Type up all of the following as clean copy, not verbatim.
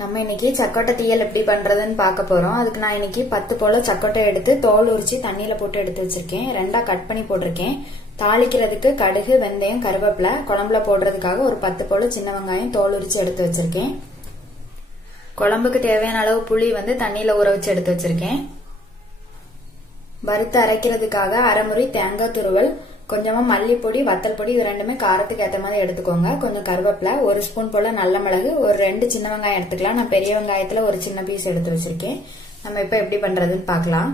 நம்ம இன்னைக்கு சக்கோட்டை தீயல் எப்படி பண்றதுன்னு பார்க்க போறோம். அதுக்கு நான் இன்னைக்கு 10 போல சக்கோட்டை எடுத்து தோல் உரிச்சு தண்ணியில போட்டு எடுத்து வச்சிருக்கேன். 2ஆ கட் பண்ணி போட்டிருக்கேன். தாளிக்கிறதுக்கு கடுகு, வெந்தயம், கருவேப்பிலை, குழம்புல போடுறதுக்காக ஒரு 10 போல சின்ன வெங்காயம் தோல் உரிச்சு எடுத்து வச்சிருக்கேன். குழம்புக்கு தேவையான அளவு புளி தண்ணியில ஊற வச்சு எடுத்து வச்சிருக்கேன். வறுத்து அரைக்கிறதுக்காக அரைமுறை தேங்காய் துருவல், கொஞ்சமா மல்லிப்பொடி, வத்தல் பொடி, இது ரெண்டுமே காரத்துக்கு ஏற்ற மாதிரி எடுத்துக்கோங்க. கொஞ்சம் கருவேப்பிலை, 1 ஸ்பூன் போல நல்ல மிளகு, ஒரு 2 சின்ன வெங்காயம் எடுத்துக்கலாம். நான் பெரிய வெங்காயத்துல ஒரு சின்ன பீஸ் எடுத்து வச்சிருக்கேன். நம்ம இப்ப எப்படி பண்றதுன்னு பார்க்கலாம்.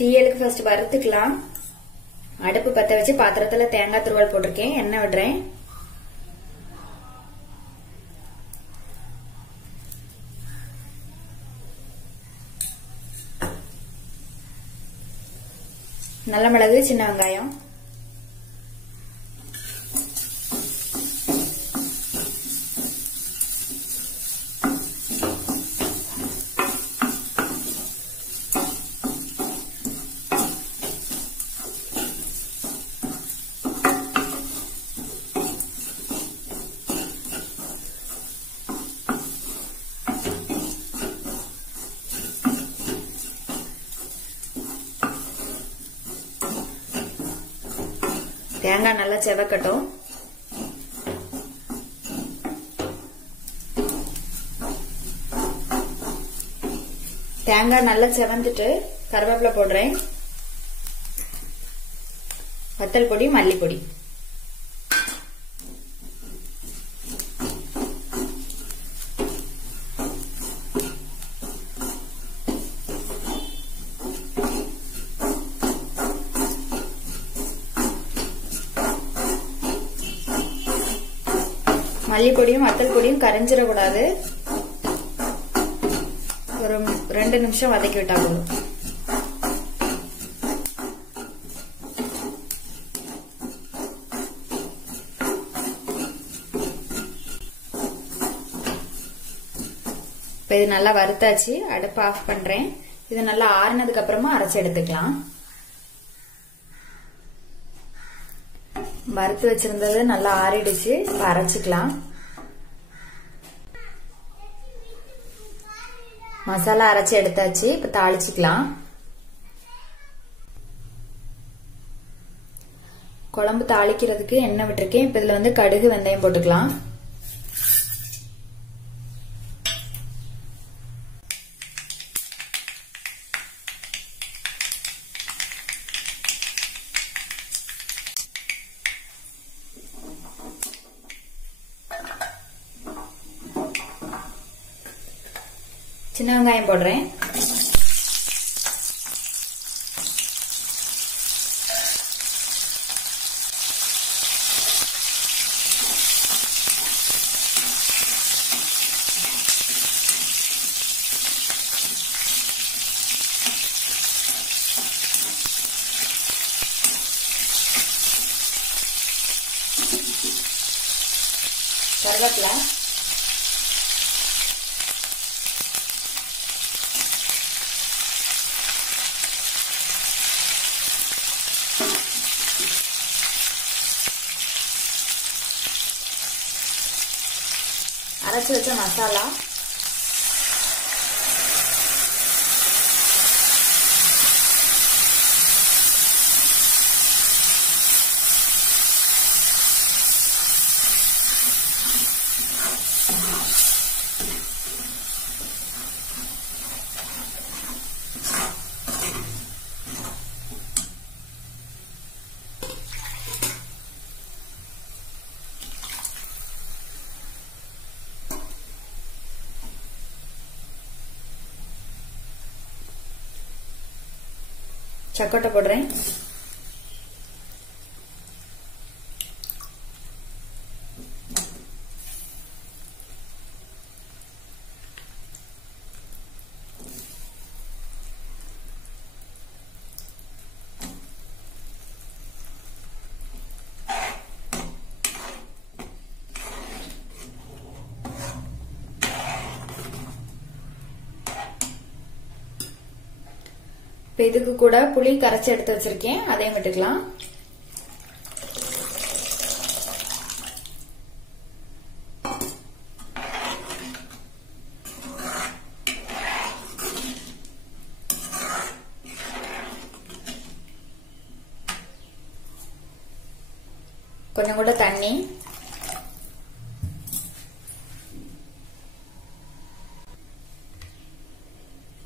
தீயலுக்கு ஃபர்ஸ்ட் வறுத்துக்கலாம். அடுப்பு பத்த வச்சு பாத்திரத்துல தேங்காய் துருவல் போட்டிருக்கேன். எண்ணெய் விடுறேன். நல்ல மிளகு, சின்ன வெங்காயம், தேங்காய் நல்லா செவக்கட்டும். தேங்காய் நல்லா செவந்துட்டு கருவேப்பிலை போடுறேன். வத்தல் பொடி, மல்லிப்பொடி, மல்லிப்பொடியும் வத்தல் பொடியும் கரைஞ்சிடக்கூடாது. ஒரு 2 நிமிஷம் வதக்கி விட்டா போதும். இப்ப இது நல்லா வறுத்தாச்சு. அடுப்பு ஆஃப் பண்றேன். இது நல்லா ஆறுனதுக்கு அப்புறமா அரைச்சு எடுத்துக்கலாம். வறுத்து வச்சிருந்தது நல்லா ஆறிடுச்சு. அரைச்சுக்கலாம். மசாலா அரைச்சு எடுத்தாச்சு. இப்ப தாளிச்சுக்கலாம். குழம்பு தாளிக்கிறதுக்கு எண்ணெய் விட்டுருக்கேன். இப்ப இதுல கடுகு, வெந்தயம் போட்டுக்கலாம். சின்ன வெங்காயம் போடுறேன். கருவேப்பிலை, அரைச்சு வச்ச மசாலா, சக்கோட்டை போடுறேன். இப்ப இதுக்கு கூட புளி கரைச்சி எடுத்து வச்சிருக்கேன், அதையும் விட்டுக்கலாம். கொஞ்சம் கூட தண்ணி,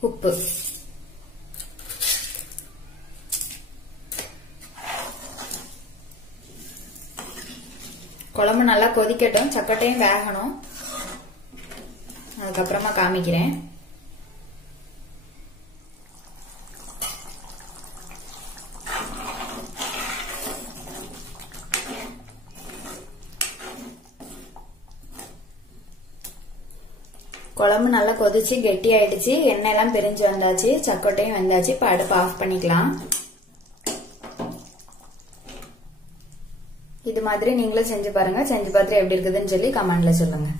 உப்பு, குழம்பு நல்லா கொதிக்கட்டும், சக்கட்டையும் வேகணும், அதுக்கப்புறமா காமிக்கிறேன். குழம்பு நல்லா கொதிச்சு கெட்டி ஆயிடுச்சு, எண்ணெய் எல்லாம் பிரிஞ்சு வந்தாச்சு, சக்கட்டையும் வந்தாச்சு. இப்ப அடுப்பு ஆஃப் பண்ணிக்கலாம். இது மாதிரி நீங்களும் செஞ்சு பாருங்க. செஞ்சு பார்த்துட்டு எப்படி இருக்குதுன்னு சொல்லி கமெண்ட்ல சொல்லுங்க.